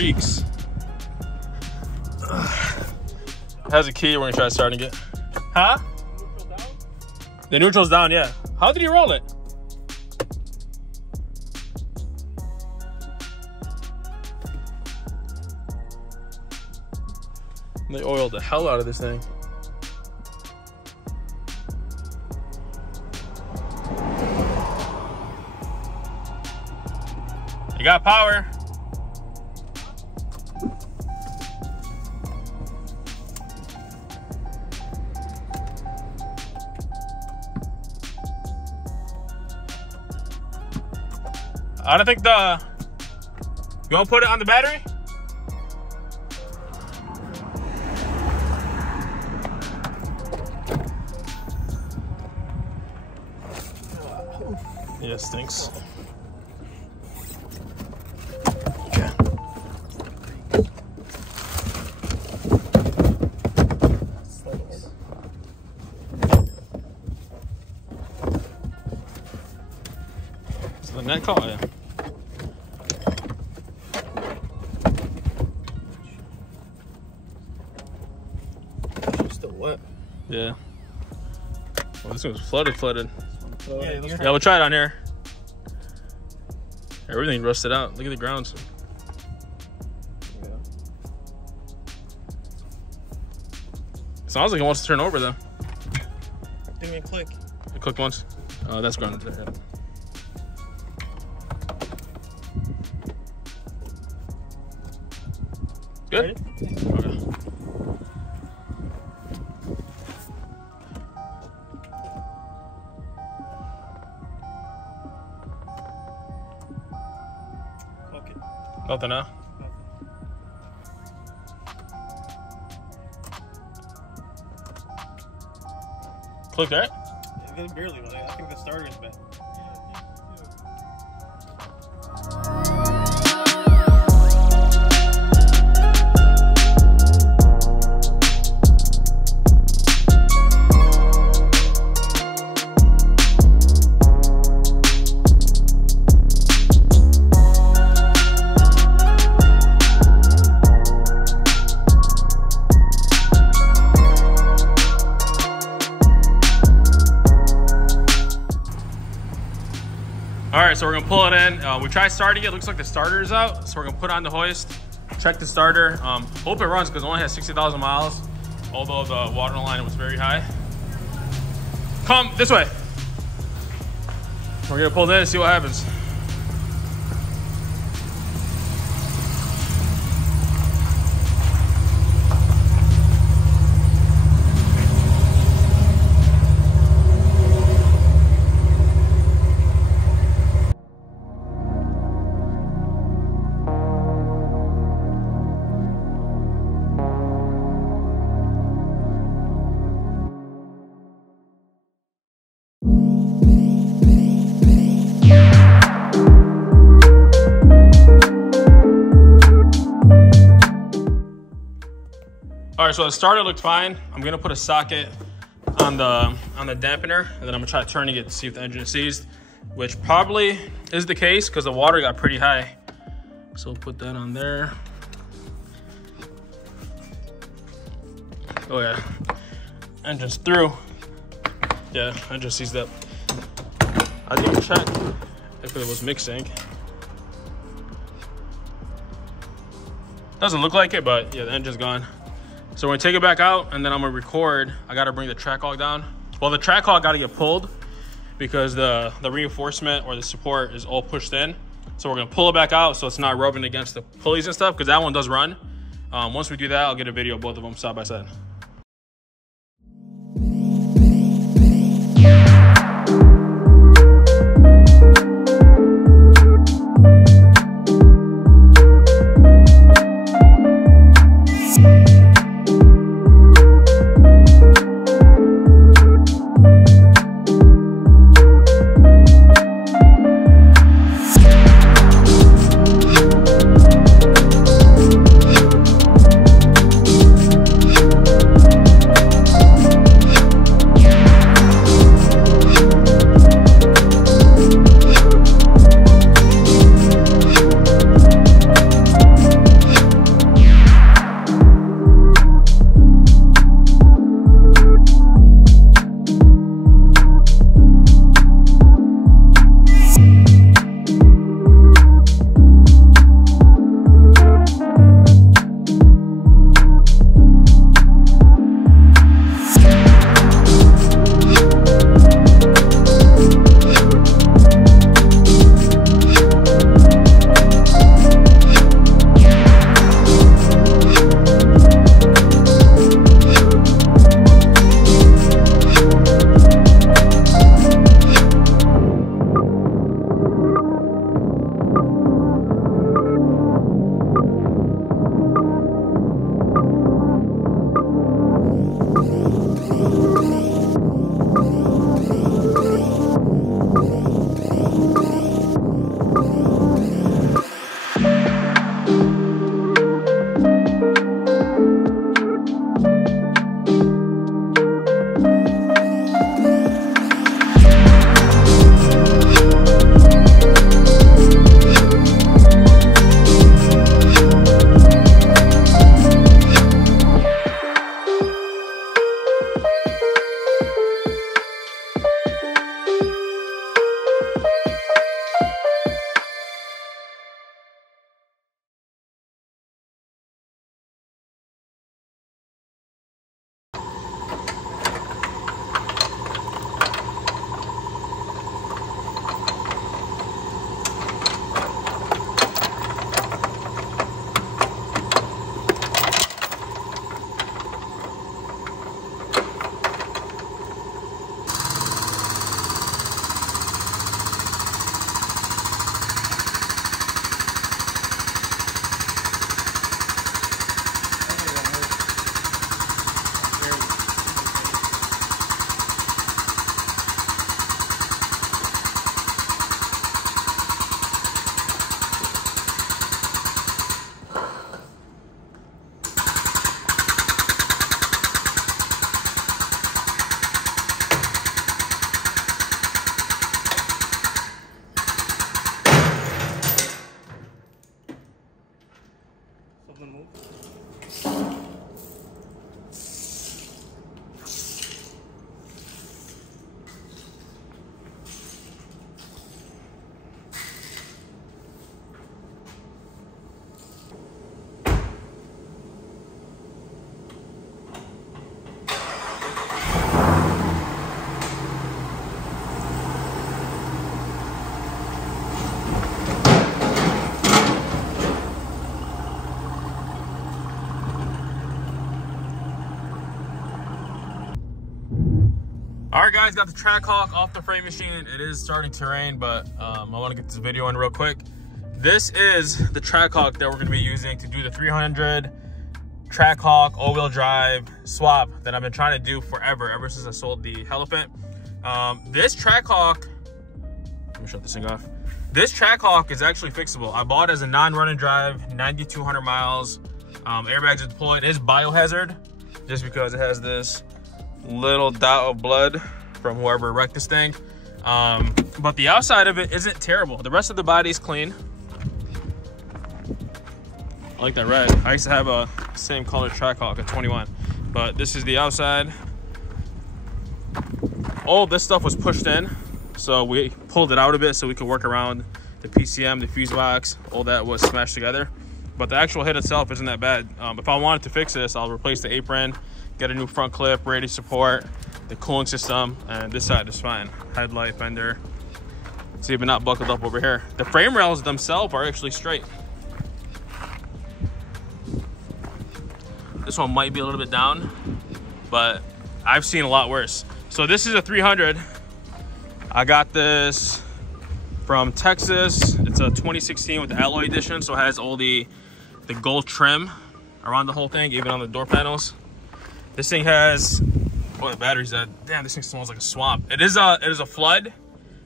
reeks. It has a key. We're gonna try starting it. Huh? The neutral's down, yeah. How did you roll it? They oiled the hell out of this thing. You got power. I don't think you want to put it on the battery? Yeah, it stinks. Okay. Is the net call? Yeah. It's still wet. Yeah. Well, this one's flooded. Yeah, Yeah, we'll try it on here. Everything rusted out. Look at the grounds. Yeah. Sounds like it wants to turn over though. Didn't even click. It clicked once. That's grounded. Good? Ready? Okay. Okay. Nothing now. Clicked, right? Yeah, barely. Like, I think the starter is bad. All right, so we're gonna pull it in. We tried starting it. Looks like the starter is out, so we're gonna put on the hoist, check the starter. Hope it runs because it only has 60,000 miles, although the water line was very high. Come this way. We're gonna pull it in and see what happens. All right, so the starter looked fine. I'm gonna put a socket on the dampener, and then I'm gonna try turning it to see if the engine is seized, which probably is the case because the water got pretty high. So we'll put that on there. Oh yeah, engine's through. Yeah, engine seized up. I didn't check if it was mixing. Doesn't look like it, but yeah, the engine's gone. So we're gonna take it back out and then I'm gonna record. I gotta bring the Trackhawk down. Well, the Trackhawk gotta get pulled because the reinforcement or the support is all pushed in. So we're gonna pull it back out so it's not rubbing against the pulleys and stuff because that one does run. Once we do that, I'll get a video of both of them side by side. All right, guys, got the Trackhawk off the frame machine. It is starting to rain, but I want to get this video in real quick. This is the Trackhawk that we're going to be using to do the 300 Trackhawk all-wheel drive swap that I've been trying to do forever, ever since I sold the Elephant. This Trackhawk, let me shut this thing off. This Trackhawk is actually fixable. I bought it as a non-run and drive, 9,200 miles. Airbags are deployed. It is biohazard, just because it has this little dot of blood from whoever wrecked this thing. But the outside of it isn't terrible. The rest of the body is clean. I like that red. I used to have a same color Trackhawk at 21, but this is the outside. All this stuff was pushed in, so we pulled it out a bit so we could work around the PCM, the fuse box. All that was smashed together, but the actual head itself isn't that bad. If I wanted to fix this, I'll replace the apron, get a new front clip, radio support, the cooling system, and this side is fine. Headlight, fender. It's even not buckled up over here. The frame rails themselves are actually straight. This one might be a little bit down, but I've seen a lot worse. So this is a 300. I got this from Texas. It's a 2016 with the alloy edition, so it has all the gold trim around the whole thing, even on the door panels. This thing has, oh, the battery's dead. Damn, this thing smells like a swamp. It is a flood.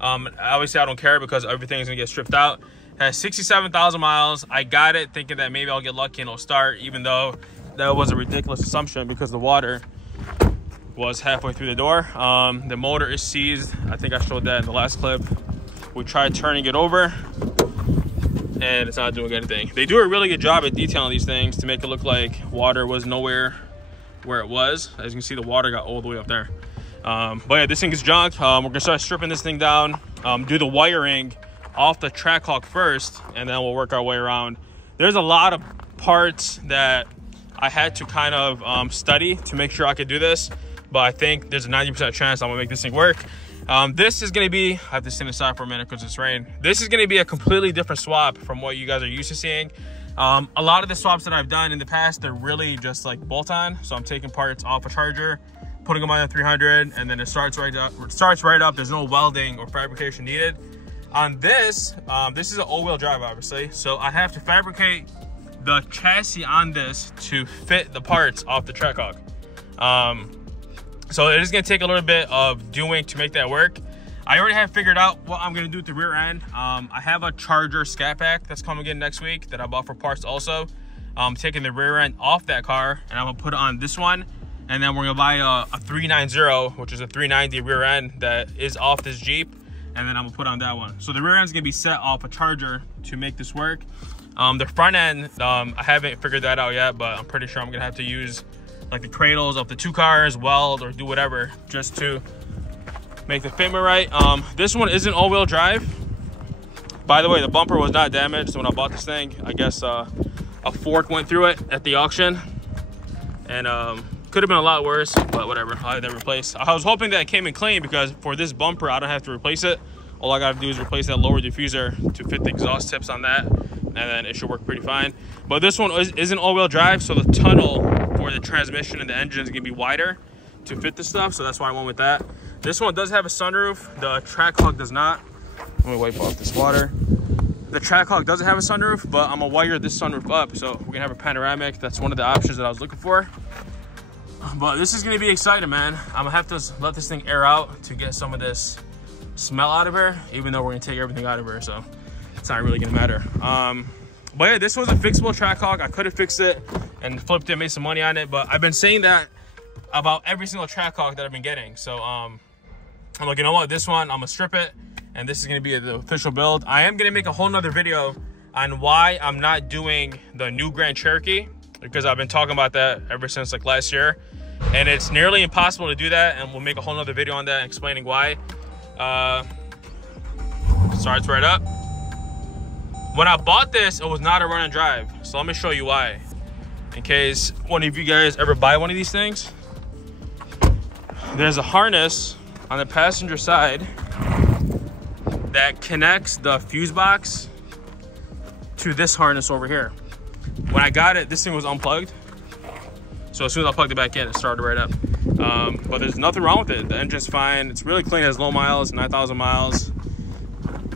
Obviously I don't care because everything's gonna get stripped out. It has 67,000 miles. I got it thinking that maybe I'll get lucky and it'll start, even though that was a ridiculous assumption because the water was halfway through the door. The motor is seized. I think I showed that in the last clip. We tried turning it over and it's not doing anything. They do a really good job at detailing these things to make it look like water was nowhere where it was. As you can see, the water got all the way up there. But yeah, this thing is junk. We're gonna start stripping this thing down, do the wiring off the Trackhawk first, and then we'll work our way around. There's a lot of parts that I had to kind of study to make sure I could do this, but I think there's a 90% chance I'm gonna make this thing work. This is gonna be, I have to stand aside for a minute because it's rain. This is gonna be a completely different swap from what you guys are used to seeing. A lot of the swaps that I've done in the past, they're really just like bolt-on. So I'm taking parts off a charger, putting them on the 300, and then it starts right up. There's no welding or fabrication needed. On this, this is an all-wheel drive, obviously. So I have to fabricate the chassis on this to fit the parts off the Trackhawk. So it is gonna take a little bit of doing to make that work. I already have figured out what I'm gonna do with the rear end. I have a Charger Scat Pack that's coming in next week that I bought for parts also. I'm taking the rear end off that car and I'm gonna put it on this one. And then we're gonna buy a 390, which is a 390 rear end that is off this Jeep. And then I'm gonna put on that one. So the rear end's gonna be set off a Charger to make this work. The front end, I haven't figured that out yet, but I'm pretty sure I'm gonna have to use like the cradles of the two cars, weld or do whatever just to make the fitment right. This one isn't all-wheel drive. By the way, the bumper was not damaged. So when I bought this thing, I guess a fork went through it at the auction, and could have been a lot worse, but whatever. I had that replaced. I was hoping that it came in clean because for this bumper, I don't have to replace it. All I gotta do is replace that lower diffuser to fit the exhaust tips on that, and then it should work pretty fine. But this one isn't all-wheel drive, so the tunnel for the transmission and the engine is gonna be wider to fit this stuff, so that's why I went with that. This one does have a sunroof. The Trackhawk does not. Let me wipe off this water. The Trackhawk doesn't have a sunroof, but I'm gonna wire this sunroof up, so we're gonna have a panoramic. That's one of the options that I was looking for. But this is gonna be exciting, man. I'm gonna have to let this thing air out to get some of this smell out of her, even though we're gonna take everything out of her, so it's not really gonna matter. But yeah, this was a fixable Trackhawk. I could have fixed it and flipped it, made some money on it, but I've been saying that about every single Trackhawk that I've been getting. So I'm like, you know what, this one, I'm gonna strip it, and this is gonna be the official build. I am gonna make a whole nother video on why I'm not doing the new Grand Cherokee, because I've been talking about that ever since like last year, and it's nearly impossible to do that, and we'll make a whole nother video on that explaining why. Starts right up. When I bought this, it was not a run and drive, so let me show you why, in case one of you guys ever buy one of these things. There's a harness on the passenger side that connects the fuse box to this harness over here. When I got it, this thing was unplugged. So as soon as I plugged it back in, it started right up. But there's nothing wrong with it. The engine's fine. It's really clean. It has low miles, 9,000 miles.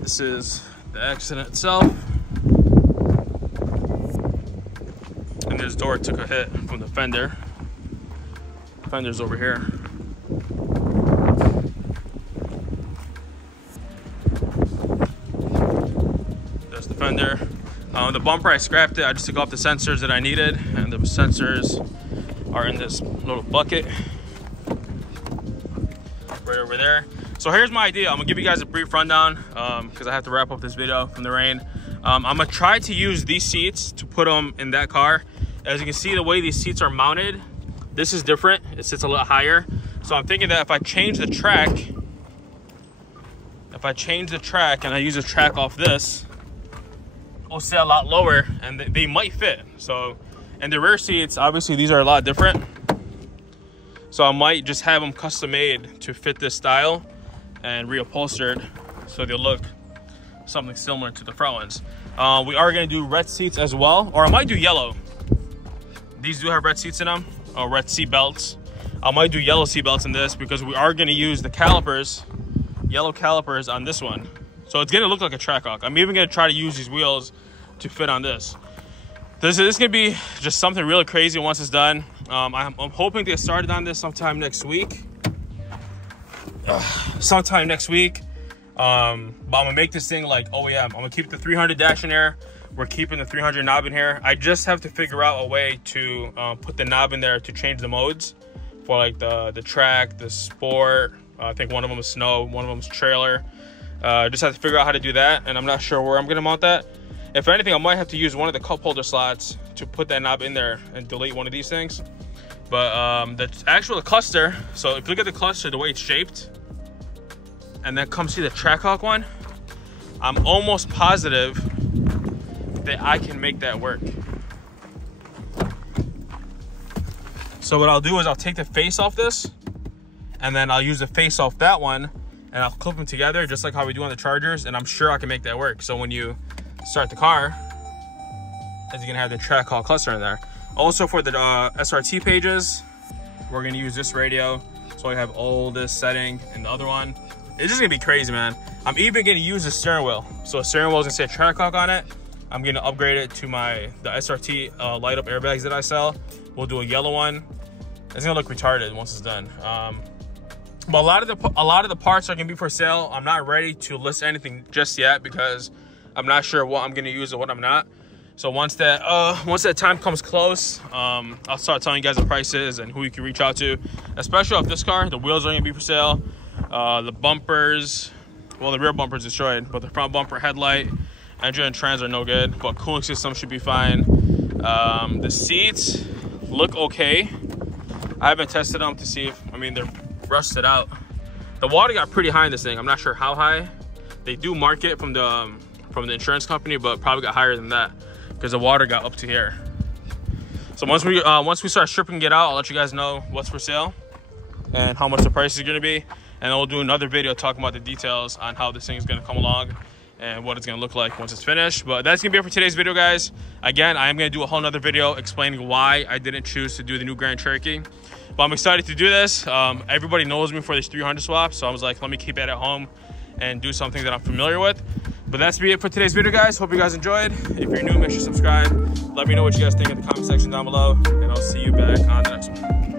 This is the accident itself. And this door took a hit from the fender. Fender's over here. There's the fender. The bumper, I scrapped it. I just took off the sensors that I needed, and the sensors are in this little bucket right over there. So here's my idea. I'm gonna give you guys a brief rundown because I have to wrap up this video from the rain. I'm gonna try to use these seats to put them in that car. As you can see, the way these seats are mounted, this is different. It sits a little higher. So I'm thinking that if I change the track, and I use a track off this, it'll sit a lot lower and they might fit. So, and the rear seats, obviously these are a lot different. So I might just have them custom made to fit this style and reupholstered so they'll look something similar to the front ones. We are gonna do red seats as well, or I might do yellow. These do have red seats in them, or red seat belts. I might do yellow seat belts in this because we are gonna use the calipers, yellow calipers on this one. So it's gonna look like a Trackhawk. I'm even gonna try to use these wheels to fit on this. This is gonna be just something really crazy once it's done. I'm hoping to get started on this sometime next week. But I'm gonna make this thing like OEM. I'm gonna keep the 300 dash in here. We're keeping the 300 knob in here. I just have to figure out a way to put the knob in there to change the modes for like the track, the sport. I think one of them is snow, one of them is trailer. Just have to figure out how to do that, and I'm not sure where I'm gonna mount that. If anything, I might have to use one of the cup holder slots to put that knob in there and delete one of these things. But the actual cluster, so if you look at the cluster, the way it's shaped, and then come see the Trackhawk one, I'm almost positive that I can make that work. So what I'll do is I'll take the face off this, and then I'll use the face off that one, and I'll clip them together just like how we do on the Chargers, and I'm sure I can make that work. So when you start the car, as you can have the Trackhawk cluster in there. Also for the SRT pages, we're gonna use this radio. So I have all this setting and the other one. It's just gonna be crazy, man. I'm even gonna use the steering wheel. So the steering wheel is gonna say Trackhawk on it. I'm gonna upgrade it to the SRT light up airbags that I sell. We'll do a yellow one. It's gonna look retarded once it's done. But a lot of the parts are gonna be for sale. I'm not ready to list anything just yet because I'm not sure what I'm gonna use or what I'm not. So once that time comes close, I'll start telling you guys the prices and who you can reach out to. Especially off this car, the wheels are gonna be for sale. The bumpers, well, the rear bumper is destroyed, but the front bumper, headlight, engine and trans are no good, but cooling system should be fine. The seats look okay. I haven't tested them to see if, I mean, they're rusted out. The water got pretty high in this thing. I'm not sure how high. They do mark it from the insurance company, but probably got higher than that because the water got up to here. So once we start stripping it out, I'll let you guys know what's for sale and how much the price is going to be, and then we'll do another video talking about the details on how this thing is going to come along and what it's going to look like once it's finished. But that's going to be it for today's video, guys. Again, I am going to do a whole nother video explaining why I didn't choose to do the new Grand Cherokee, but I'm excited to do this. Everybody knows me for these 300 swaps, so I was like, let me keep it at home and do something that I'm familiar with. But that's be it for today's video, guys. Hope you guys enjoyed. If you're new, make sure to subscribe. Let me know what you guys think in the comment section down below, and I'll see you back on the next one.